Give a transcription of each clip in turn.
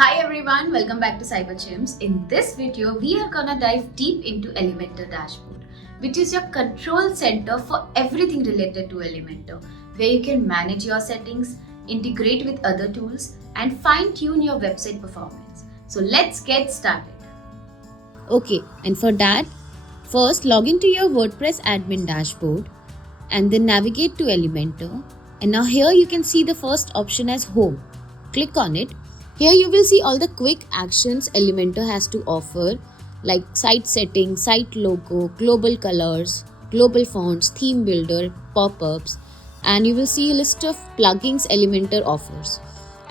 Hi everyone, welcome back to CyberChimps. In this video, we are gonna dive deep into Elementor Dashboard, which is your control center for everything related to Elementor, where you can manage your settings, integrate with other tools, and fine-tune your website performance. So let's get started. Okay, and for that, first log into your WordPress admin dashboard and then navigate to Elementor. And now here you can see the first option as Home. Click on it. Here you will see all the quick actions Elementor has to offer, like site settings, site logo, global colors, global fonts, theme builder, pop-ups, and you will see a list of plugins Elementor offers.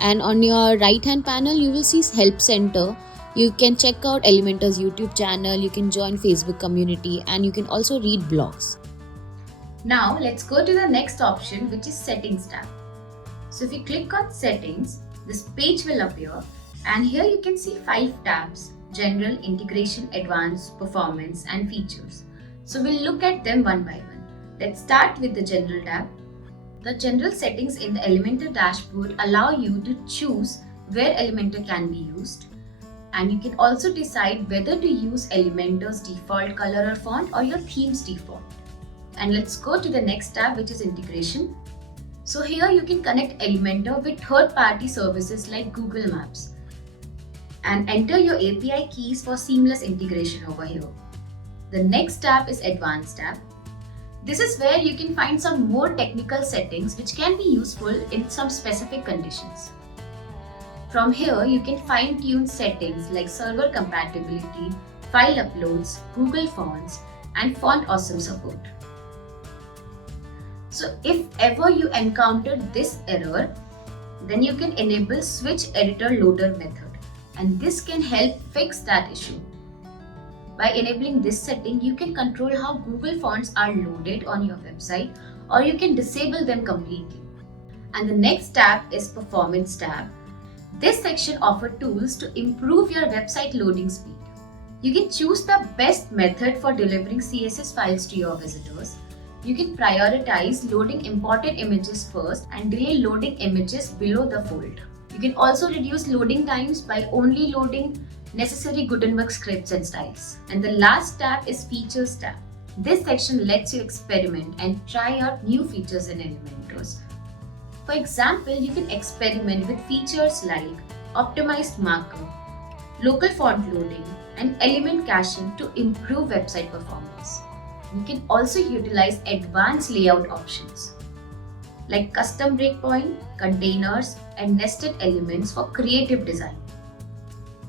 And on your right hand panel you will see Help Center. You can check out Elementor's YouTube channel, you can join Facebook community, and you can also read blogs. Now let's go to the next option, which is Settings tab. So if you click on Settings, this page will appear, and here you can see 5 tabs: General, Integration, Advanced, Performance and Features. So we'll look at them one by one. Let's start with the General tab. The general settings in the Elementor dashboard allow you to choose where Elementor can be used, and you can also decide whether to use Elementor's default color or font or your theme's default. And let's go to the next tab, which is Integration. So here you can connect Elementor with third-party services like Google Maps and enter your API keys for seamless integration over here. The next tab is Advanced tab. This is where you can find some more technical settings which can be useful in some specific conditions. From here you can fine-tune settings like server compatibility, file uploads, Google Fonts and Font Awesome support. So if ever you encountered this error, then you can enable Switch Editor Loader method, and this can help fix that issue. By enabling this setting, you can control how Google Fonts are loaded on your website, or you can disable them completely. And the next tab is Performance tab. This section offers tools to improve your website loading speed. You can choose the best method for delivering CSS files to your visitors. You can prioritize loading important images first and delay loading images below the fold. You can also reduce loading times by only loading necessary Gutenberg scripts and styles. And the last tab is Features tab. This section lets you experiment and try out new features in Elementor. For example, you can experiment with features like optimized markup, local font loading, and element caching to improve website performance. You can also utilize advanced layout options like custom breakpoint, containers, and nested elements for creative design.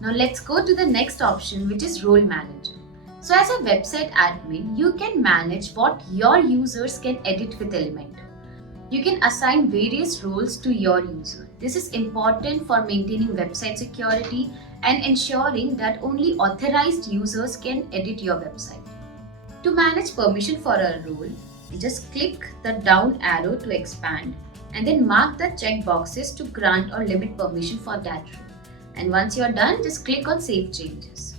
Now let's go to the next option, which is Role Manager. So as a website admin, you can manage what your users can edit with Elementor. You can assign various roles to your user. This is important for maintaining website security and ensuring that only authorized users can edit your website. To manage permission for a role, just click the down arrow to expand and then mark the check boxes to grant or limit permission for that role. And once you're done, just click on Save Changes.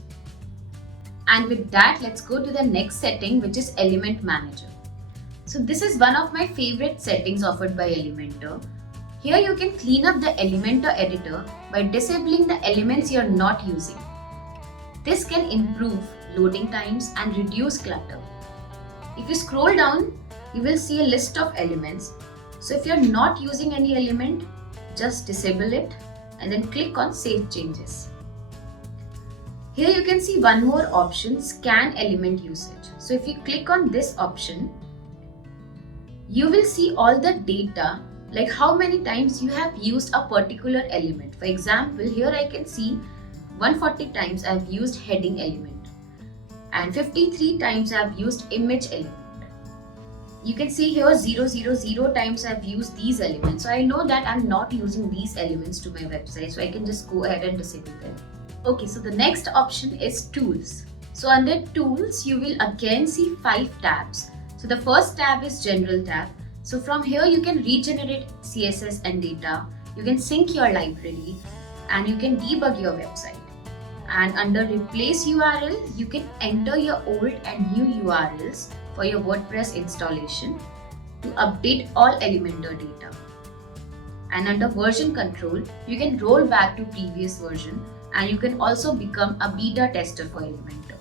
And with that, let's go to the next setting, which is Element Manager. So this is one of my favorite settings offered by Elementor. Here you can clean up the Elementor editor by disabling the elements you're not using. This can improve loading times and reduce clutter. If you scroll down, you will see a list of elements. So if you're not using any element, just disable it and then click on Save Changes. Here you can see one more option, Scan Element Usage. So if you click on this option, you will see all the data, like how many times you have used a particular element. For example, here I can see 140 times I have used heading element and 53 times I have used image element. You can see here 000 times I have used these elements. So I know that I'm not using these elements to my website, so I can just go ahead and disable them. Okay, so the next option is Tools. So under Tools, you will again see 5 tabs. So the first tab is General tab. So from here you can regenerate CSS and data, you can sync your library, and you can debug your website. And under Replace URL, you can enter your old and new URLs for your WordPress installation to update all Elementor data. And under version control, you can roll back to previous version, and you can also become a beta tester for Elementor.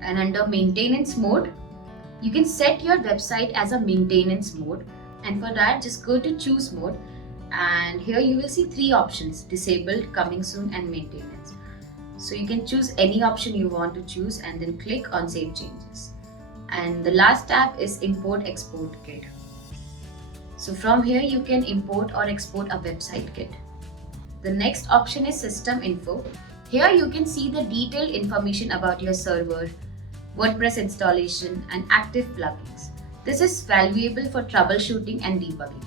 And under maintenance mode, you can set your website as a maintenance mode, and for that just go to choose mode, and here you will see 3 options: disabled, coming soon, and maintenance. So you can choose any option you want to choose and then click on save changes. And the last tab is import export kit. So from here you can import or export a website kit. The next option is system info. Here you can see the detailed information about your server, WordPress installation, and active plugins. This is valuable for troubleshooting and debugging.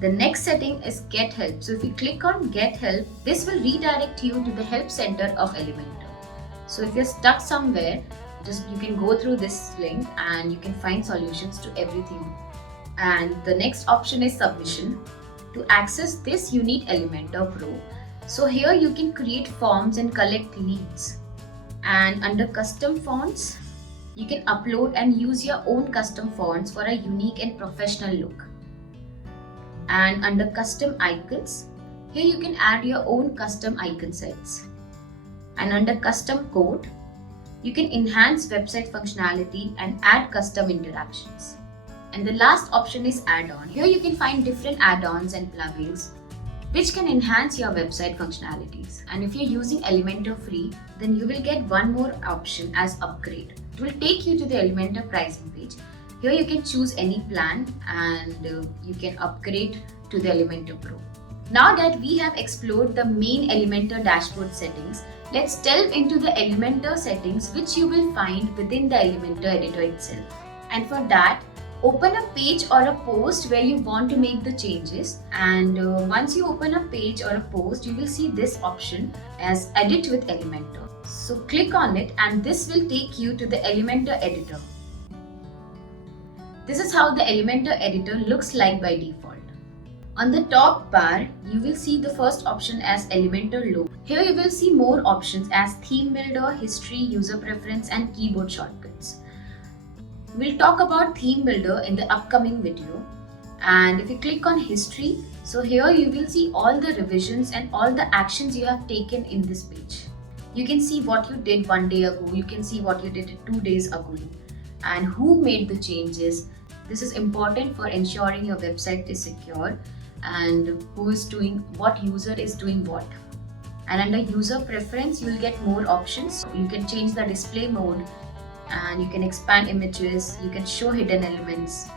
The next setting is Get Help. So if you click on Get Help, this will redirect you to the help center of Elementor. So if you're stuck somewhere, you can go through this link and you can find solutions to everything. And the next option is Submission. To access this, you need Elementor Pro. So here you can create forms and collect leads. And under Custom Fonts, you can upload and use your own custom fonts for a unique and professional look. And under Custom Icons, here you can add your own custom icon sets. And under Custom Code, you can enhance website functionality and add custom interactions. And the last option is Add-on. Here you can find different add-ons and plugins which can enhance your website functionalities. And if you're using Elementor free, then you will get one more option as upgrade. It will take you to the Elementor pricing page. Here you can choose any plan and you can upgrade to the Elementor Pro. Now that we have explored the main Elementor dashboard settings, let's delve into the Elementor settings which you will find within the Elementor editor itself. And for that, open a page or a post where you want to make the changes, and once you open a page or a post, you will see this option as Edit with Elementor. So click on it and this will take you to the Elementor editor. This is how the Elementor editor looks like by default. On the top bar, you will see the first option as Elementor logo. Here you will see more options as theme builder, history, user preference, and keyboard shortcuts. We'll talk about theme builder in the upcoming video. And if you click on history, so here you will see all the revisions and all the actions you have taken in this page. You can see what you did 1 day ago, you can see what you did 2 days ago, and who made the changes. This is important for ensuring your website is secure and who is doing what, user is doing what. And under user preference, you will get more options. You can change the display mode and you can expand images, you can show hidden elements.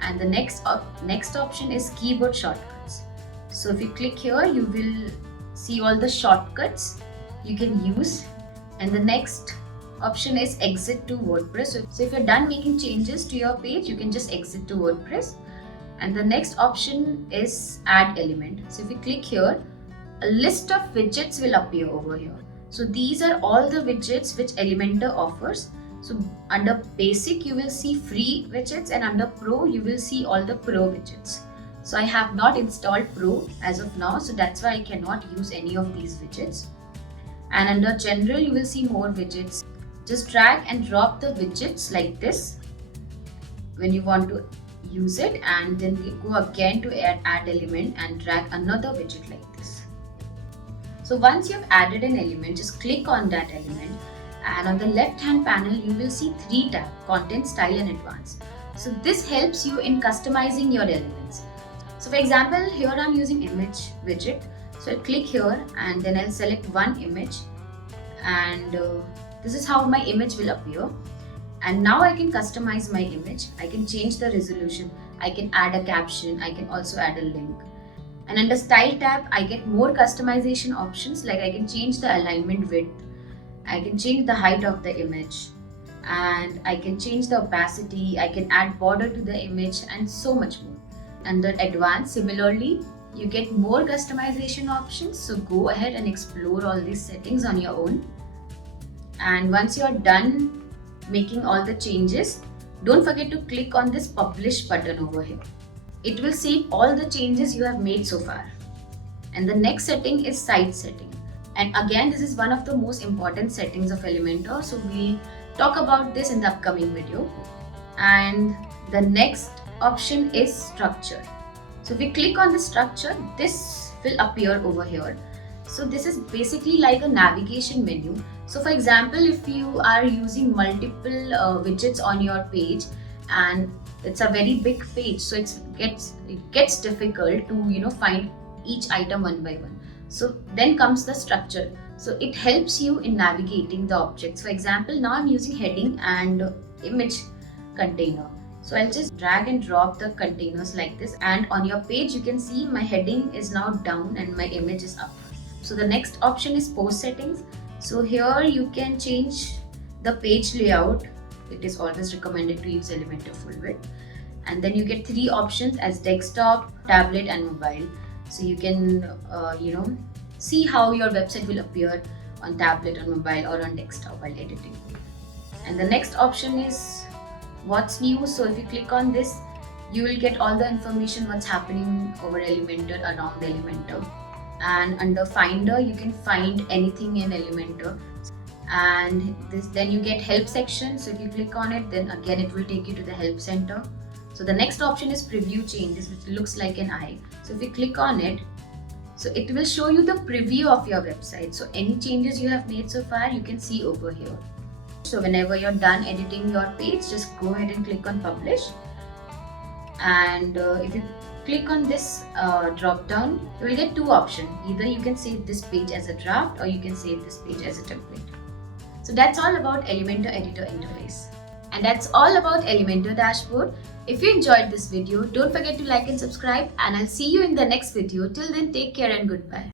And the next option is keyboard shortcuts. So if you click here, you will see all the shortcuts you can use. And the next option is exit to WordPress. So if you're done making changes to your page, you can just exit to WordPress. And the next option is add element. So if you click here, a list of widgets will appear over here. So these are all the widgets which Elementor offers. So under basic, you will see free widgets, and under pro, you will see all the pro widgets. So I have not installed pro as of now, so that's why I cannot use any of these widgets. And under general, you will see more widgets. Just drag and drop the widgets like this when you want to use it, and then we go again to add element and drag another widget like this. So once you've added an element, just click on that element, and on the left hand panel you will see 3 tabs: content, style, and advanced. So this helps you in customizing your elements. So for example, here I'm using image widget. So I'll click here and then I'll select one image, and this is how my image will appear. And now I can customize my image. I can change the resolution, I can add a caption, I can also add a link. And under style tab, I get more customization options, like I can change the alignment width, I can change the height of the image, and I can change the opacity, I can add border to the image, and so much more. Under advanced, similarly, you get more customization options. So go ahead and explore all these settings on your own. And once you're done making all the changes, don't forget to click on this publish button over here. It will save all the changes you have made so far. And the next setting is site setting. And again, this is one of the most important settings of Elementor. So we'll talk about this in the upcoming video. And the next option is structure. So if we click on the structure, this will appear over here. So this is basically like a navigation menu. So for example, if you are using multiple widgets on your page and it's a very big page, so it gets difficult to find each item one by one. So then comes the structure. So it helps you in navigating the objects. For example, now I'm using heading and image container. So I'll just drag and drop the containers like this, and on your page you can see my heading is now down and my image is up. So the next option is post settings. So here you can change the page layout. It is always recommended to use Elementor full width. And then you get 3 options as desktop, tablet and mobile. So you can see how your website will appear on tablet, on mobile or on desktop while editing. And the next option is what's new. So if you click on this, you will get all the information what's happening over Elementor, around Elementor. And under Finder, you can find anything in Elementor. And then you get help section. So if you click on it, then again it will take you to the help center. So the next option is preview changes, which looks like an eye. So if you click on it, so it will show you the preview of your website. So any changes you have made so far, you can see over here. So whenever you're done editing your page, just go ahead and click on publish. And if you click on this drop down, you will get 2 options. Either you can save this page as a draft or you can save this page as a template. So that's all about Elementor editor interface. And that's all about Elementor dashboard. If you enjoyed this video, don't forget to like and subscribe, and I'll see you in the next video. Till then, take care and goodbye.